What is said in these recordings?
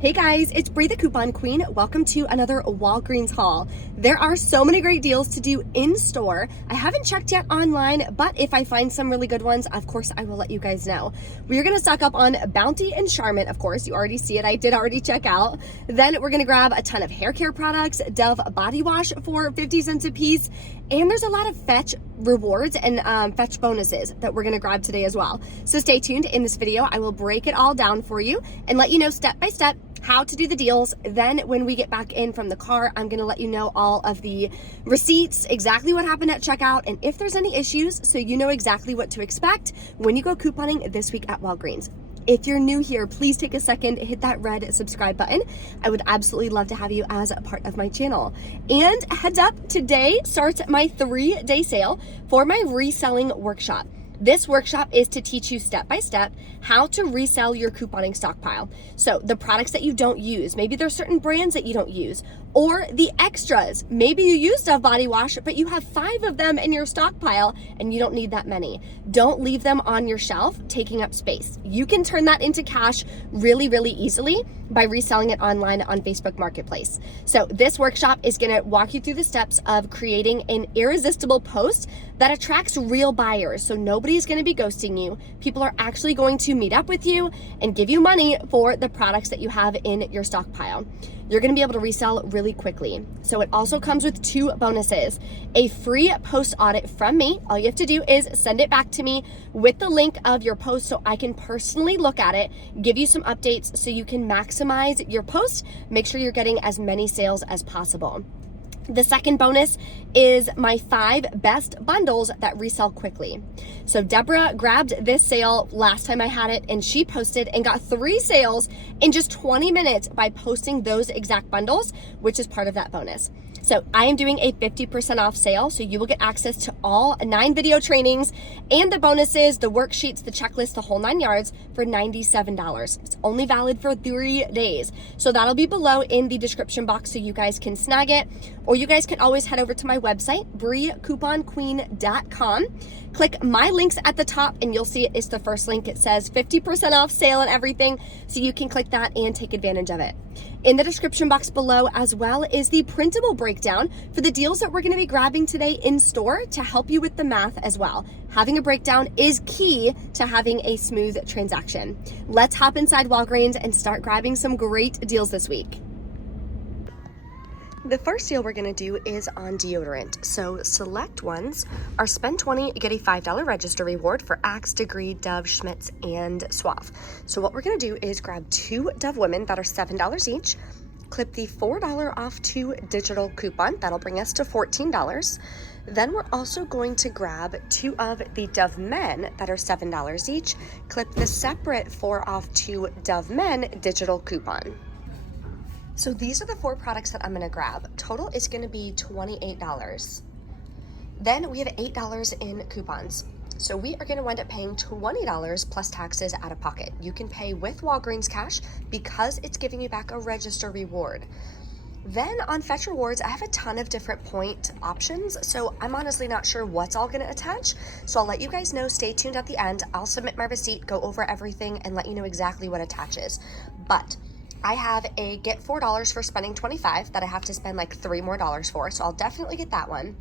Hey guys, it's Bree the Coupon Queen. Welcome to another Walgreens haul. There are so many great deals to do in store. I haven't checked yet online, but if I find some really good ones, of course, I will let you guys know. We are gonna stock up on Bounty and Charmin, of course. You already see it. I did already check out. Then we're gonna grab a ton of hair care products, Dove body wash for 50 cents a piece, and there's a lot of fetch rewards and fetch bonuses that we're gonna grab today as well. So stay tuned. In this video, I will break it all down for you and let you know step by step how to do the deals. Then when we get back in from the car, I'm gonna let you know all of the receipts, exactly what happened at checkout, and if there's any issues, so you know exactly what to expect when you go couponing this week at Walgreens. If you're new here, please take a second, hit that red subscribe button. I would absolutely love to have you as a part of my channel. And heads up, today starts my 3-day sale for my reselling workshop. This workshop is to teach you step by step how to resell your couponing stockpile. So the products that you don't use, maybe there's certain brands that you don't use, or the extras. Maybe you use Dove body wash, but you have 5 of them in your stockpile and you don't need that many. Don't leave them on your shelf taking up space. You can turn that into cash really, really easily by reselling it online on Facebook Marketplace. So this workshop is gonna walk you through the steps of creating an irresistible post that attracts real buyers. So nobody's gonna be ghosting you. People are actually going to meet up with you and give you money for the products that you have in your stockpile. You're gonna be able to resell really quickly. So it also comes with 2 bonuses. A free post audit from me. All you have to do is send it back to me with the link of your post so I can personally look at it, give you some updates so you can maximize your post, make sure you're getting as many sales as possible. The second bonus is my 5 best bundles that resell quickly. So Deborah grabbed this sale last time I had it, and she posted and got 3 sales in just 20 minutes by posting those exact bundles, which is part of that bonus. So I am doing a 50% off sale, so you will get access to all 9 video trainings and the bonuses, the worksheets, the checklist, the whole 9 yards for $97. It's only valid for 3 days. So that'll be below in the description box so you guys can snag it, or you guys can always head over to my website, breecouponqueen.com. Click my links at the top and you'll see it's the first link. It says 50% off sale and everything, so you can click that and take advantage of it. In the description box below as well is the printable breakdown for the deals that we're gonna be grabbing today in store to help you with the math as well. Having a breakdown is key to having a smooth transaction. Let's hop inside Walgreens and start grabbing some great deals this week. The first deal we're gonna do is on deodorant. So select ones are spend $20, get a $5 register reward for Axe, Degree, Dove, Schmitz, and Suave. So what we're gonna do is grab 2 Dove Women that are $7 each, clip the $4 off 2 digital coupon, that'll bring us to $14. Then we're also going to grab 2 of the Dove Men that are $7 each, clip the separate 4 off 2 Dove Men digital coupon. So these are the 4 products that I'm gonna grab. Total is gonna be $28. Then we have $8 in coupons. So we are gonna wind up paying $20 plus taxes out of pocket. You can pay with Walgreens cash because it's giving you back a register reward. Then on Fetch Rewards, I have a ton of different point options, so I'm honestly not sure what's all gonna attach. So I'll let you guys know, stay tuned at the end. I'll submit my receipt, go over everything, and let you know exactly what attaches. But I have a get $4 for spending $25 that I have to spend like $3 more for, so I'll definitely get that one.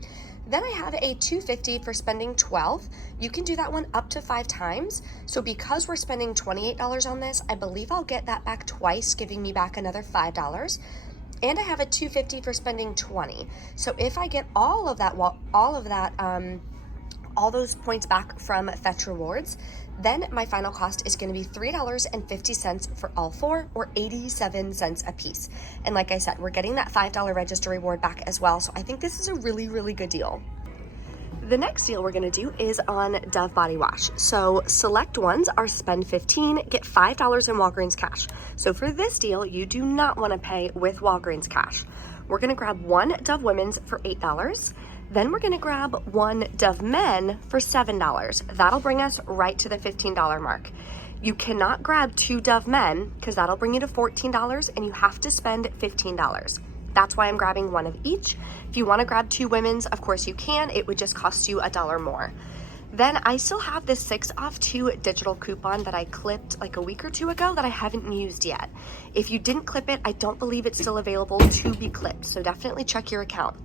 Then I have a $2.50 for spending $12. You can do that one up to 5 times. So because we're spending $28 on this, I believe I'll get that back twice, giving me back another $5. And I have a $2.50 for spending $20. So if I get all those points back from Fetch Rewards, then my final cost is going to be $3.50 for all 4, or 87 cents a piece. And like I said, we're getting that $5 register reward back as well. So I think this is a really, really good deal. The next deal we're gonna do is on Dove body wash. So select ones are spend $15, get $5 in Walgreens cash. So for this deal, you do not wanna pay with Walgreens cash. We're gonna grab 1 Dove Women's for $8. Then we're gonna grab 1 Dove Men for $7. That'll bring us right to the $15 mark. You cannot grab 2 Dove Men because that'll bring you to $14 and you have to spend $15. That's why I'm grabbing 1 of each. If you wanna grab 2 women's, of course you can. It would just cost you $1 more. Then I still have this 6 off 2 digital coupon that I clipped like a week or two ago that I haven't used yet. If you didn't clip it, I don't believe it's still available to be clipped, so definitely check your account.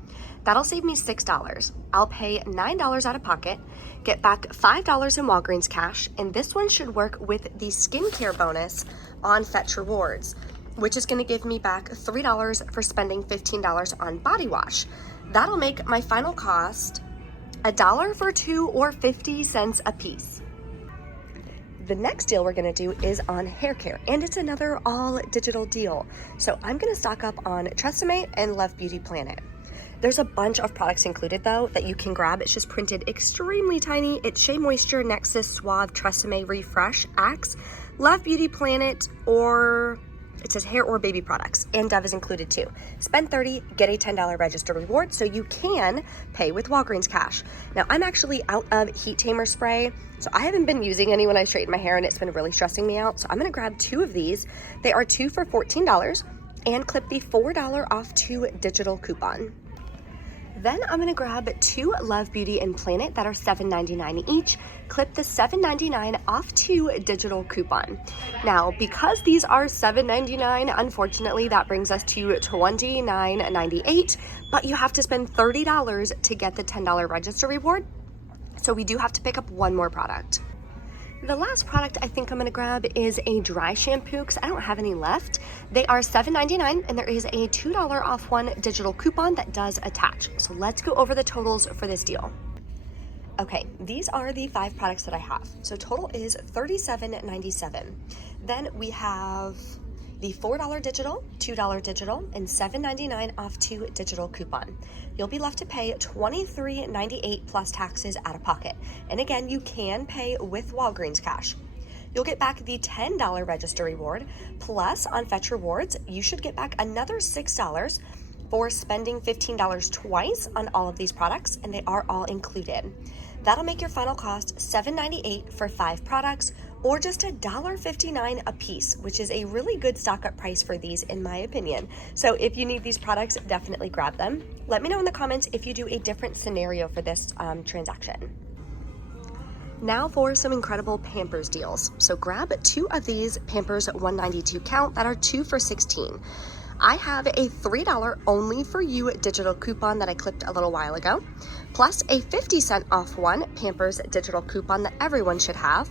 That'll save me $6. I'll pay $9 out of pocket, get back $5 in Walgreens cash, and this one should work with the skincare bonus on Fetch Rewards, which is gonna give me back $3 for spending $15 on body wash. That'll make my final cost $1 for 2 or 50 cents a piece. The next deal we're gonna do is on hair care, and it's another all digital deal. So I'm gonna stock up on TRESemmé and Love Beauty Planet. There's a bunch of products included though that you can grab. It's just printed extremely tiny. It's Shea Moisture, Nexus, Suave, TRESemmé, Refresh, Axe, Love Beauty Planet, or it says hair or baby products, and Dove is included too. Spend $30, get a $10 register reward, so you can pay with Walgreens cash. Now I'm actually out of heat tamer spray, so I haven't been using any when I straighten my hair, and it's been really stressing me out. So I'm gonna grab 2 of these. They are 2 for $14, and clip the $4 off 2 digital coupon. Then I'm gonna grab 2 Love Beauty and Planet that are $7.99 each, clip the $7.99 off 2 digital coupon. Now, because these are $7.99, unfortunately that brings us to $29.98, but you have to spend $30 to get the $10 register reward, so we do have to pick up one more product. The last product I think I'm gonna grab is a dry shampoo because I don't have any left. They are $7.99 and there is a $2 off 1 digital coupon that does attach. So let's go over the totals for this deal. Okay, these are the 5 products that I have. So total is $37.97. Then we have the $4 digital, $2 digital, and $7.99 off 2 digital coupon. You'll be left to pay $23.98 plus taxes out of pocket. And again, you can pay with Walgreens cash. You'll get back the $10 register reward, plus on Fetch Rewards, you should get back another $6 for spending $15 twice on all of these products, and they are all included. That'll make your final cost $7.98 for 5 products, or just $1.59 a piece, which is a really good stock up price for these in my opinion. So if you need these products, definitely grab them. Let me know in the comments if you do a different scenario for this transaction. Now for some incredible Pampers deals. So grab 2 of these Pampers 192 count that are 2 for $16. I have a $3 only for you digital coupon that I clipped a little while ago, plus a 50-cent off 1 Pampers digital coupon that everyone should have,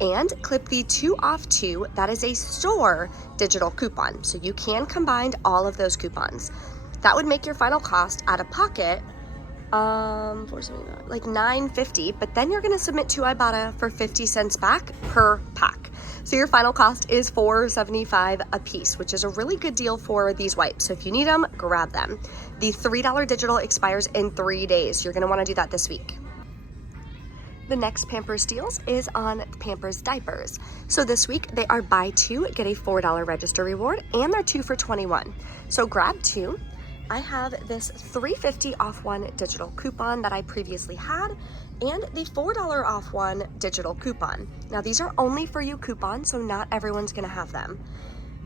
and clip the 2 off 2, that is a store digital coupon. So you can combine all of those coupons. That would make your final cost out of pocket like $9.50, but then you're gonna submit to Ibotta for 50 cents back per pack. So your final cost is $4.75 a piece, which is a really good deal for these wipes. So if you need them, grab them. The $3 digital expires in 3 days. You're gonna wanna do that this week. The next Pampers deals is on Pampers diapers. So this week they are buy 2, get a $4 register reward, and they're 2 for $21. So grab 2. I have this $3.50 off 1 digital coupon that I previously had, and the $4 off 1 digital coupon. Now these are only for you coupons, so not everyone's gonna have them.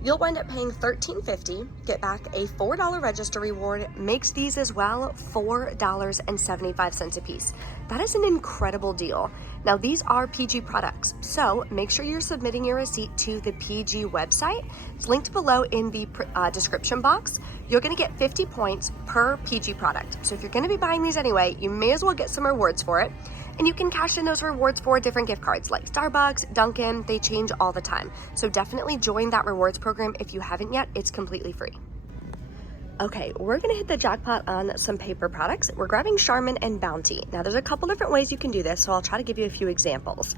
You'll wind up paying $13.50, get back a $4 register reward, makes these as well $4.75 a piece. That is an incredible deal. Now these are PG products, so make sure you're submitting your receipt to the PG website. It's linked below in the description box. You're gonna get 50 points per PG product. So if you're gonna be buying these anyway, you may as well get some rewards for it. And you can cash in those rewards for different gift cards like Starbucks, Dunkin', they change all the time. So definitely join that rewards program if you haven't yet, it's completely free. Okay, we're gonna hit the jackpot on some paper products. We're grabbing Charmin and Bounty. Now there's a couple different ways you can do this, so I'll try to give you a few examples.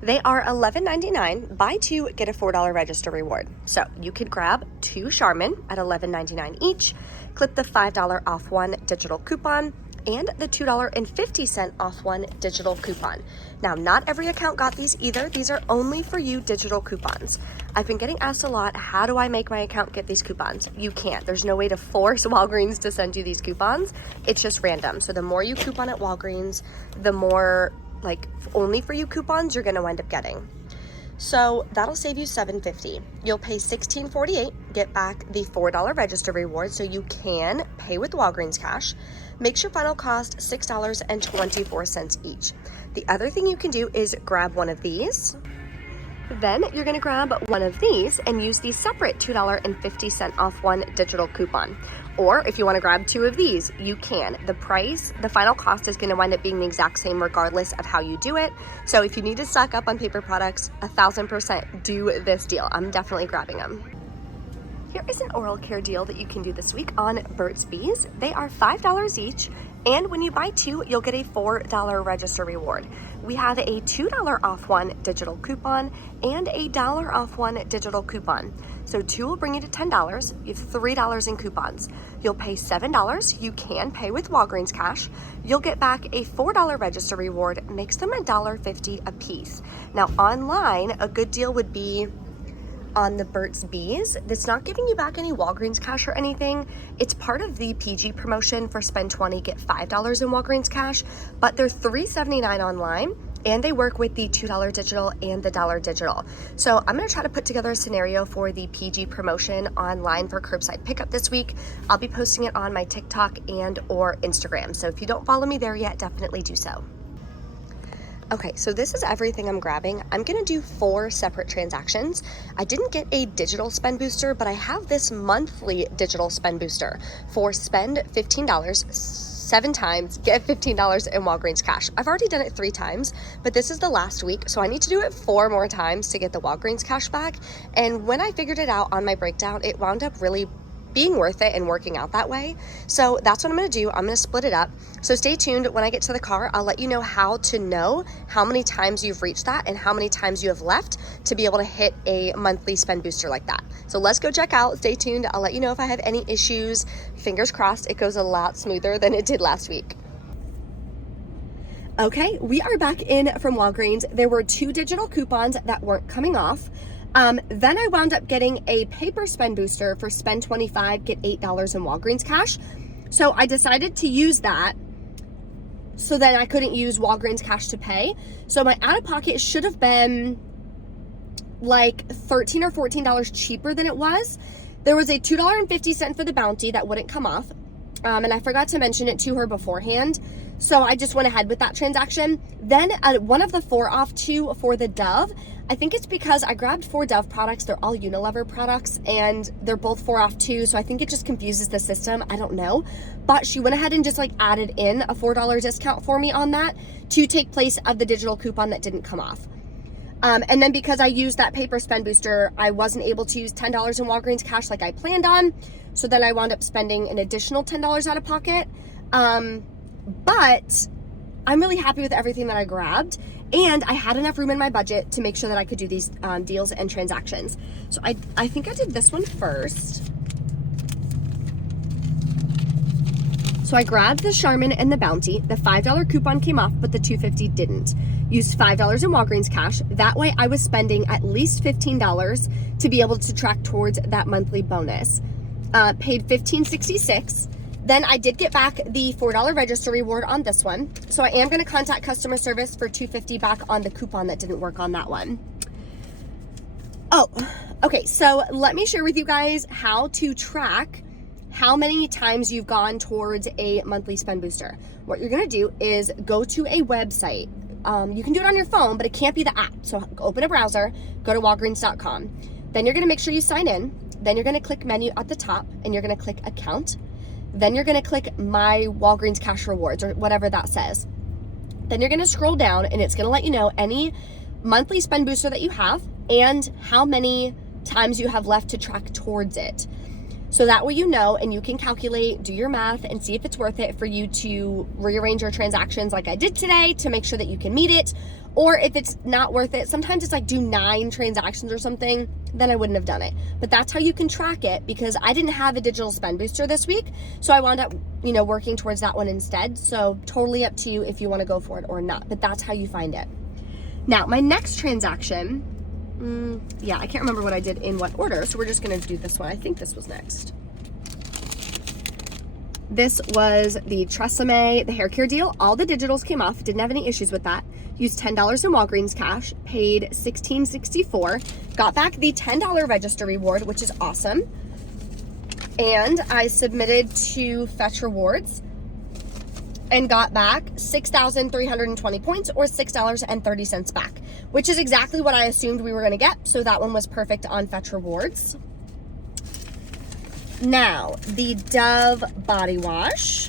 They are $11.99, buy 2, get a $4 register reward. So you could grab 2 Charmin at $11.99 each, clip the $5 off 1 digital coupon, and the $2.50 off 1 digital coupon. Now, not every account got these either. These are only for you digital coupons. I've been getting asked a lot, how do I make my account get these coupons? You can't. There's no way to force Walgreens to send you these coupons. It's just random. So the more you coupon at Walgreens, the more like only for you coupons you're gonna wind up getting. So that'll save you $7.50. You'll pay $16.48, get back the $4 register reward so you can pay with Walgreens cash. Makes your final cost $6.24 each. The other thing you can do is grab one of these. Then you're gonna grab one of these and use the separate $2.50 off one digital coupon. Or if you wanna grab two of these, you can. The final cost is gonna wind up being the exact same regardless of how you do it. So if you need to stock up on paper products, 1000% do this deal. I'm definitely grabbing them. Here is an oral care deal that you can do this week on Burt's Bees. They are $5 each, and when you buy two, you'll get a $4 register reward. We have a $2 off one digital coupon and a $1 off one digital coupon. So two will bring you to $10. You have $3 in coupons. You'll pay $7. You can pay with Walgreens cash. You'll get back a $4 register reward, makes them $1.50 a piece. Now online, a good deal would be on the Burt's Bees. That's not giving you back any Walgreens cash or anything. It's part of the PG promotion for spend 20, get $5 in Walgreens cash, but they're $3.79 online, and they work with the $2 digital and the $1 digital. So I'm gonna try to put together a scenario for the PG promotion online for curbside pickup this week. I'll be posting it on my TikTok and or Instagram. So if you don't follow me there yet, definitely do so. Okay, so this is everything I'm grabbing. I'm gonna do 4 separate transactions. I didn't get a digital spend booster, but I have this monthly digital spend booster for spend $15, 7 times, get $15 in Walgreens cash. I've already done it 3 times, but this is the last week, so I need to do it 4 more times to get the Walgreens cash back. And when I figured it out on my breakdown, it wound up really being worth it and working out that way. So that's what I'm gonna do. I'm gonna split it up. So stay tuned. When I get to the car, I'll let you know how to know how many times you've reached that and how many times you have left to be able to hit a monthly spend booster like that. So let's go check out. Stay tuned. I'll let you know if I have any issues. Fingers crossed it goes a lot smoother than it did last week. Okay, we are back in from Walgreens. There were 2 digital coupons that weren't coming off. Then I wound up getting a paper spend booster for spend 25, get $8 in Walgreens cash. So I decided to use that so that I couldn't use Walgreens cash to pay. So my out-of-pocket should have been like $13 or $14 cheaper than it was. There was a $2.50 for the bounty that wouldn't come off. And I forgot to mention it to her beforehand. So I just went ahead with that transaction. Then one of the 4 off 2 for the Dove, I think it's because I grabbed 4 Dove products. They're all Unilever products and they're both 4 off 2. So I think it just confuses the system. I don't know. But she went ahead and just like added in a $4 discount for me on that to take place of the digital coupon that didn't come off. And then because I used that paper spend booster, I wasn't able to use $10 in Walgreens cash like I planned on. So then I wound up spending an additional $10 out of pocket. But I'm really happy with everything that I grabbed, and I had enough room in my budget to make sure that I could do these deals and transactions. So I think I did this one first. So I grabbed the Charmin and the Bounty. The $5 coupon came off, but the $2.50 didn't. Used $5 in Walgreens cash. That way I was spending at least $15 to be able to track towards that monthly bonus. Paid $15.66. Then I did get back the $4 register reward on this one. So I am going to contact customer service for $2.50 back on the coupon that didn't work on that one. Oh, okay. So let me share with you guys how to track how many times you've gone towards a monthly spend booster. What you're going to do is go to a website. You can do it on your phone, but it can't be the app. So open a browser, go to walgreens.com. Then you're going to make sure you sign in. Then you're going to click menu at the top and you're going to click account. Then you're going to click my Walgreens cash rewards or whatever that says. Then you're going to scroll down and it's going to let you know any monthly spend booster that you have and how many times you have left to track towards it. So that way you know, and you can calculate, do your math and see if it's worth it for you to rearrange your transactions like I did today to make sure that you can meet it. Or if it's not worth it, sometimes it's like do 9 transactions or something, then I wouldn't have done it. But that's how you can track it, because I didn't have a digital spend booster this week. So I wound up, working towards that one instead. So totally up to you if you want to go for it or not, but that's how you find it. Now, my next transaction, I can't remember what I did in what order. So we're just going to do this one. I think this was next. This was the Tresemme, the hair care deal. All the digitals came off, didn't have any issues with that. Used $10 in Walgreens cash, paid $16.64. Got back the $10 register reward, which is awesome. And I submitted to Fetch Rewards and got back 6,320 points, or $6.30 back, which is exactly what I assumed we were gonna get. So that one was perfect on Fetch Rewards. Now, the Dove body wash.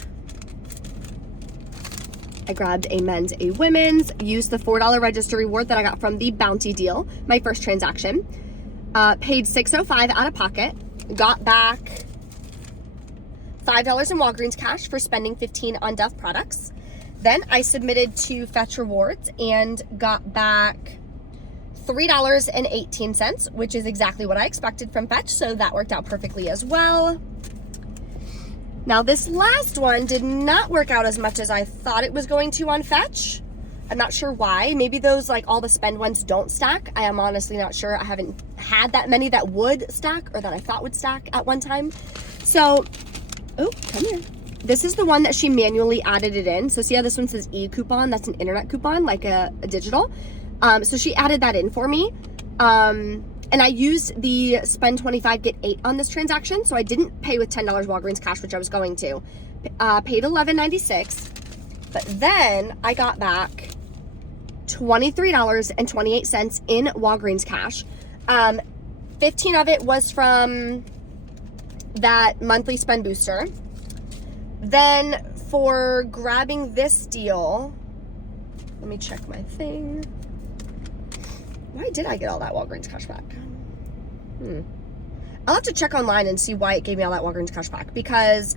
I grabbed a men's, a women's, used the $4 register reward that I got from the Bounty deal, my first transaction. Paid $6.05 out of pocket, got back $5 in Walgreens cash for spending $15 on Dove products. Then I submitted to Fetch Rewards and got back $3.18, which is exactly what I expected from Fetch, so that worked out perfectly as well. Now this last one did not work out as much as I thought it was going to on Fetch. I'm not sure why. Maybe those, like, all the spend ones don't stack. I am honestly not sure. I haven't had that many that would stack, or that I thought would stack at one time. So, oh, come here. This is the one that she manually added it in. So see how this one says e-coupon? That's an internet coupon, like a digital. So she added that in for me. And I used the spend 25, get 8 on this transaction. So I didn't pay with $10 Walgreens cash, which I was going to. Paid $11.96. But then I got back $23.28 in Walgreens cash. 15 of it was from that monthly spend booster. Then for grabbing this deal, let me check my thing. Why did I get all that Walgreens cash back? I'll have to check online and see why it gave me all that Walgreens cash back, because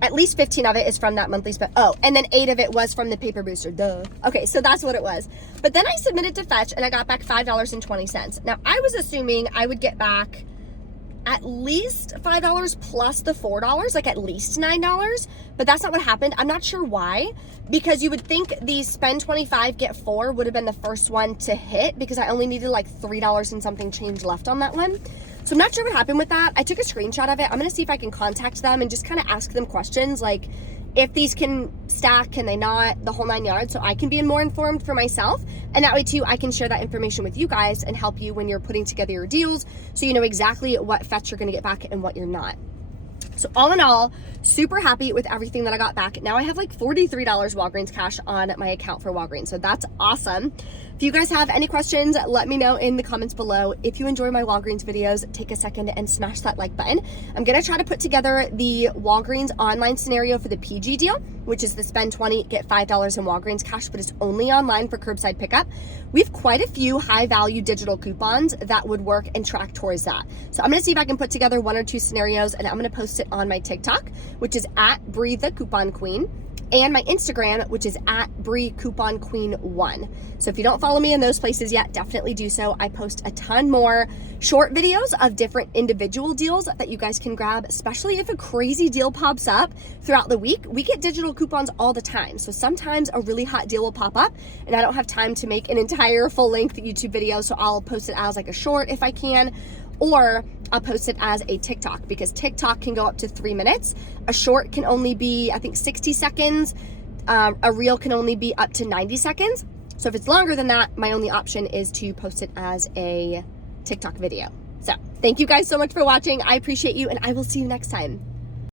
at least 15 of it is from that monthly spend. Oh, and then 8 of it was from the paper booster. Duh. Okay, so that's what it was. But then I submitted to Fetch and I got back $5.20. Now I was assuming I would get back at least $5 plus the $4, like at least $9, but that's not what happened. I'm not sure why, because you would think the spend 25, get 4 would have been the first one to hit, because I only needed like $3 and something change left on that one. So I'm not sure what happened with that. I took a screenshot of it. I'm gonna see if I can contact them and just kind of ask them questions, like if these can stack, can they not, the whole 9 yards, so I can be more informed for myself. And that way too, I can share that information with you guys and help you when you're putting together your deals, so you know exactly what Fetch you're gonna get back and what you're not. So all in all, super happy with everything that I got back. Now I have like $43 Walgreens cash on my account for Walgreens, so that's awesome. If you guys have any questions, let me know in the comments below. If you enjoy my Walgreens videos, take a second and smash that like button. I'm gonna try to put together the Walgreens online scenario for the PG deal, which is the spend 20, get $5 in Walgreens cash, but it's only online for curbside pickup. We have quite a few high value digital coupons that would work and track towards that. So I'm gonna see if I can put together 1 or 2 scenarios, and I'm gonna post it on my TikTok, which is at Bree the Coupon Queen, and my Instagram, which is at Bree Coupon Queen 1. So if you don't follow me in those places yet, definitely do so. I post a ton more short videos of different individual deals that you guys can grab, especially if a crazy deal pops up throughout the week. We get digital coupons all the time. So sometimes a really hot deal will pop up and I don't have time to make an entire full length YouTube video. So I'll post it as like a short if I can, or I'll post it as a TikTok, because TikTok can go up to 3 minutes. A short can only be, I think, 60 seconds. A reel can only be up to 90 seconds. So if it's longer than that, my only option is to post it as a TikTok video. So thank you guys so much for watching. I appreciate you, and I will see you next time.